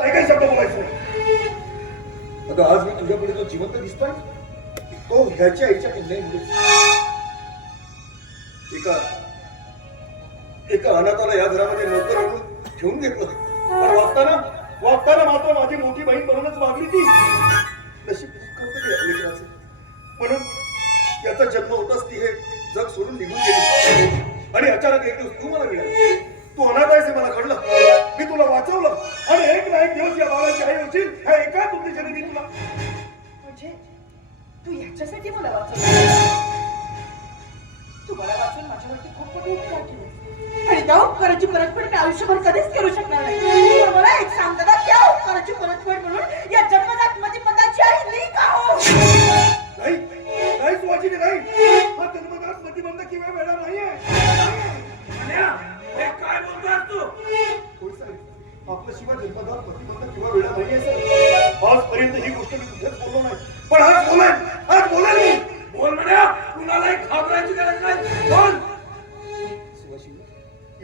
काय काही शब्द बोलायचं? नाही. अगं आज मी तुझ्यापुढे जो जिवंत दिसतोय तो ह्याच्या आईच्या पुण्याईमुळे एका एका अनाथाला या घरामध्ये नोकर आणून ठेवून घेतलं पण वागताना वागताना मात्र माझी मोठी बहीण म्हणूनच वागली ती. नशीब लेकराचं. म्हणून याचा जन्म होताच ती हे जग सोडून निघून गेली. आणि अचानक एक दिवस तू मला मिळाली. तू अनाथ आहेस मला कळलं. तू याच्यासाठी मला वाचवलं. तू मला वाचून माझ्यावरती खूप मोठी उपकार केले आणि त्या उपकाराची परतफेड मी आयुष्यभर कधीच करू शकणार नाही. मला एक सांग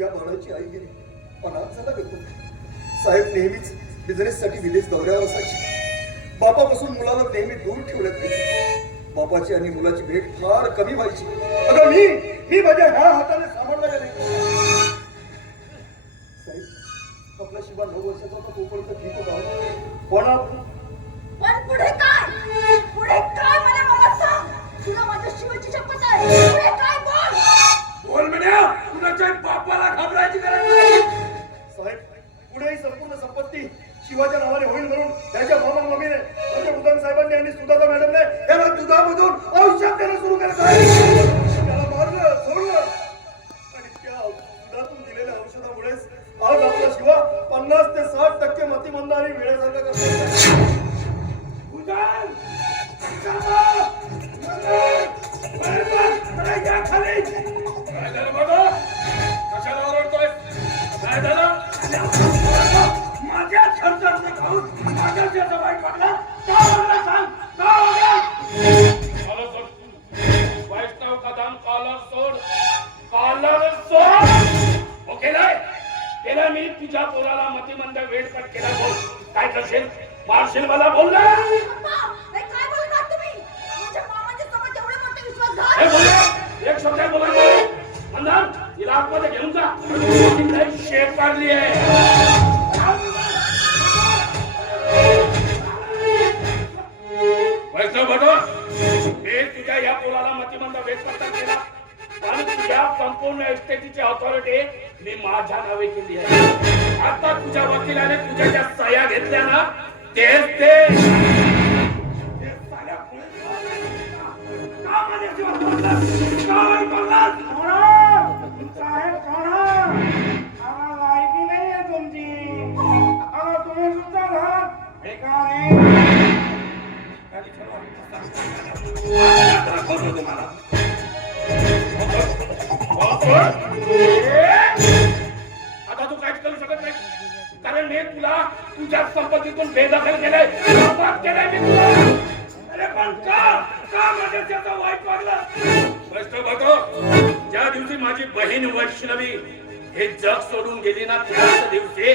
या बाळाची आई गेली. अनाथ झाला गप्प साहेब नेहमीच बिझनेससाठी विदेश दौऱ्यावर असायची. बापापासून मुलाला नेहमी दूर ठेवण्यात यायचे. बापाची आणि मुलाची भेट फार कमी व्हायची. अगं मी मी माझ्या ह्या हाताने सांभाळलं गेले. साहेब आपला शिवा नऊ वर्षाचा तो तोपर्यंत ठीक होता. पण पण पुढे काय? पुढे काय? मला मला सांग. तुला माझ्या शिवाची शपथ आहे. शिवाच्या नावाने होईल म्हणून त्याच्या मामा मामीने म्हणजे उदम साहेबांनी आणि सुधाता मॅडमने त्याला दुधामधून औषध देणं सुरू करत आहे त्याला मारलं सोडलं आणि त्या दुधातून दिलेल्या औषधामुळेच आज आपला शिवा पन्नास ते साठ टक्के मतिमंद आणि वेळेसारखा करतो खाली! काय झालं बाबा? कशाला ओरडतोय? काय झालं? माझ्या खाऊन वाईट वाटला? का ओरडला सांग? का ओरडला? वैष्णव कदम काला सोड. काला सोड. हो केलंय? मी तुझ्या पोराला मतिमंद केला बोल काय करशील मारशील मला बोल ना एक शब्द हिला आतमध्ये घेऊन जा शेप काढली आहे एस्टेटीची ऑथॉरिटी मी माझ्या नावे केली आहे. आता तुझ्या वकिलाने तुझ्या ज्या सह्या घेतल्या ना तेच ते. आहे दाखवतो तुम्हाला. आता तू काहीच करू शकत नाही. कारण मी तुला तुझ्या संपत्तीतून बेदखल केलंय. केलंय मी तुला. अरे पण का? का माझ्या त्याचा वाईट वागला? वैष्णव बघतो ज्या दिवशी माझी बहीण वैष्णवी हे जग सोडून गेली ना त्याच दिवशी